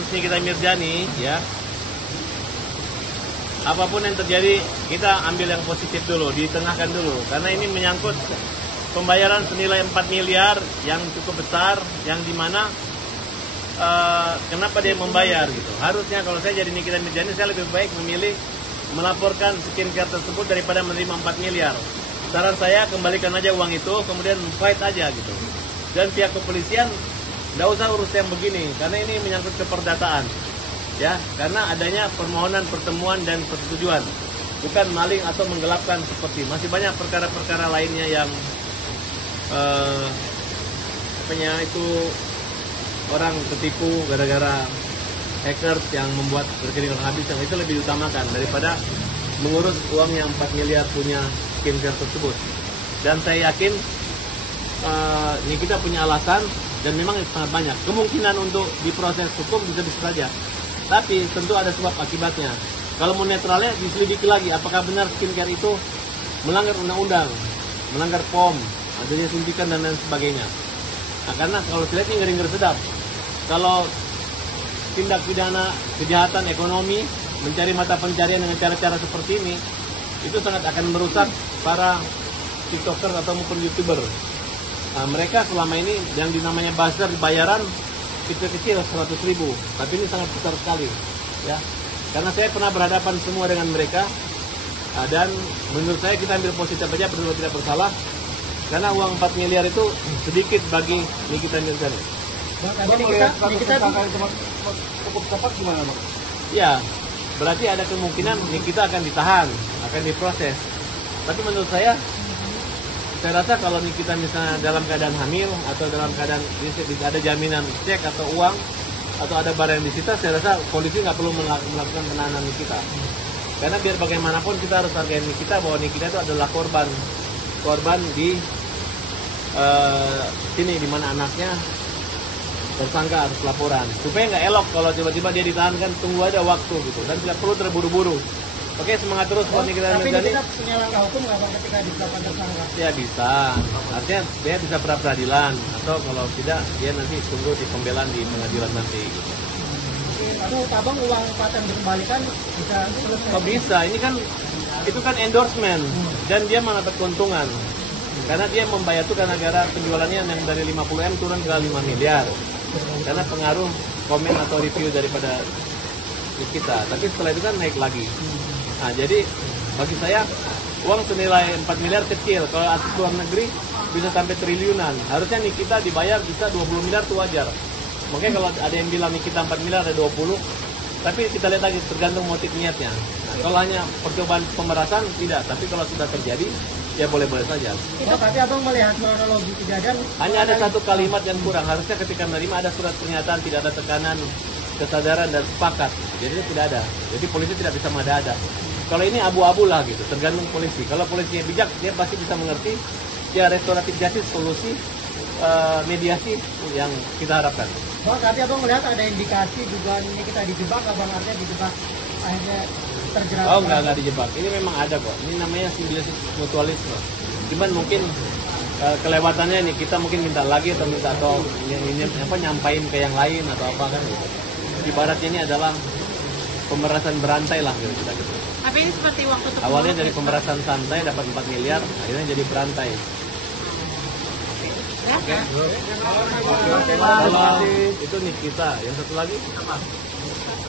kasus Nikita Mirzani, ya, apapun yang terjadi kita ambil yang positif dulu, ditengahkan dulu, karena ini menyangkut pembayaran senilai 4 miliar yang cukup besar, yang dimana kenapa dia membayar gitu. Harusnya kalau saya jadi Nikita Mirzani, saya lebih baik memilih melaporkan skincare tersebut daripada menerima 4 miliar. Saran saya kembalikan aja uang itu, kemudian fight aja gitu. Dan pihak kepolisian nggak usah urus yang begini, karena ini menyangkut keperdataan. Ya, karena adanya permohonan pertemuan dan persetujuan, bukan maling atau menggelapkan seperti masih banyak perkara-perkara lainnya yang itu orang tertipu gara-gara hackers yang membuat rekening habis, yang itu lebih diutamakan daripada mengurus uang yang 4 miliar punya skincare tersebut. Dan saya yakin ini kita punya alasan dan memang sangat banyak kemungkinan untuk diproses hukum bisa-bisa saja. Tapi tentu ada sebab akibatnya. Kalau mau netralnya diselidiki lagi apakah benar skincare itu melanggar undang-undang, melanggar POM, adanya suntikan dan lain sebagainya. Nah, karena kalau saya lihat ini ngeri-ngeri sedap. Kalau tindak pidana kejahatan ekonomi mencari mata pencarian dengan cara-cara seperti ini, itu sangat akan merusak para tiktoker atau maupun youtuber. Nah, mereka selama ini yang dinamanya buzzer bayaran kecil-kecil 100.000, tapi ini sangat besar sekali, ya. Karena saya pernah berhadapan semua dengan mereka, dan menurut saya kita ambil positif aja, berdua tidak bersalah, karena uang 4 miliar itu sedikit bagi Nikita Mirzani. Nikita cukup cepat gimana, Bang? Ya, berarti ada kemungkinan Nikita akan ditahan, akan diproses. Tapi menurut saya rasa kalau Nikita misalnya dalam keadaan hamil atau dalam keadaan ada jaminan cek atau uang atau ada barang yang disita, saya rasa polisi nggak perlu melakukan penahanan Nikita. Karena biar bagaimanapun kita harus hargai Nikita, bahwa Nikita itu adalah korban di sini, di mana anaknya tersangka harus laporan. Supaya nggak elok kalau tiba-tiba dia ditahan, kan tunggu aja waktu gitu, dan tidak perlu terburu-buru. Oke, semangat terus buat Nikita Mirzani. Tapi kita punya langkah hukum nggak, Bang, ketika ditetapkan tersangka? Ya bisa, artinya dia bisa pra peradilan, atau kalau tidak dia nanti tunggu di pembelaan di pengadilan nanti. Atau Abang uang paten dikembalikan bisa selesai? Oh bisa, ini kan itu kan endorsement dan dia mendapat keuntungan. Karena dia membayar itu karena gara penjualannya yang dari 50M turun ke 5 miliar. Karena pengaruh komen atau review daripada kita. Tapi setelah itu kan naik lagi. Nah, jadi bagi saya uang senilai 4 miliar kecil. Kalau artis luar negeri bisa sampai triliunan. Harusnya Nikita dibayar bisa 20 miliar itu wajar. Makanya kalau ada yang bilang Nikita 4 miliar ada 20, tapi kita lihat lagi tergantung motif niatnya. Nah, kalau hanya percobaan pemerasan tidak, tapi kalau sudah terjadi ya boleh-boleh saja. Itu tapi Abang melihat kronologi kejadian hanya ada satu kalimat yang kurang. Harusnya ketika menerima ada surat pernyataan, tidak ada tekanan, kesadaran dan sepakat. Jadi itu tidak ada. Jadi polisi tidak bisa mengada-ada. Kalau ini abu-abu lah gitu, tergantung polisi. Kalau polisinya bijak, dia pasti bisa mengerti. Ya restoratif justice, solusi mediasi yang kita harapkan. Bang, tapi Abang melihat ada indikasi juga ini kita dijebak, Abang, artinya dijebak akhirnya terjerat. Oh enggak dijebak. Ini memang ada kok. Ini namanya simbiosis mutualisme. Cuman mungkin kelewatannya nih kita mungkin minta lagi atau minta nyampain ke yang lain atau apa kan gitu. Ibaratnya ini adalah pemerasan berantai lah gitu kita gitu. Tapi ini seperti waktu itu. Awalnya dari pemerasan santai dapat 4 miliar, akhirnya jadi berantai. Ya. Kalau itu Nikita, yang satu lagi apa?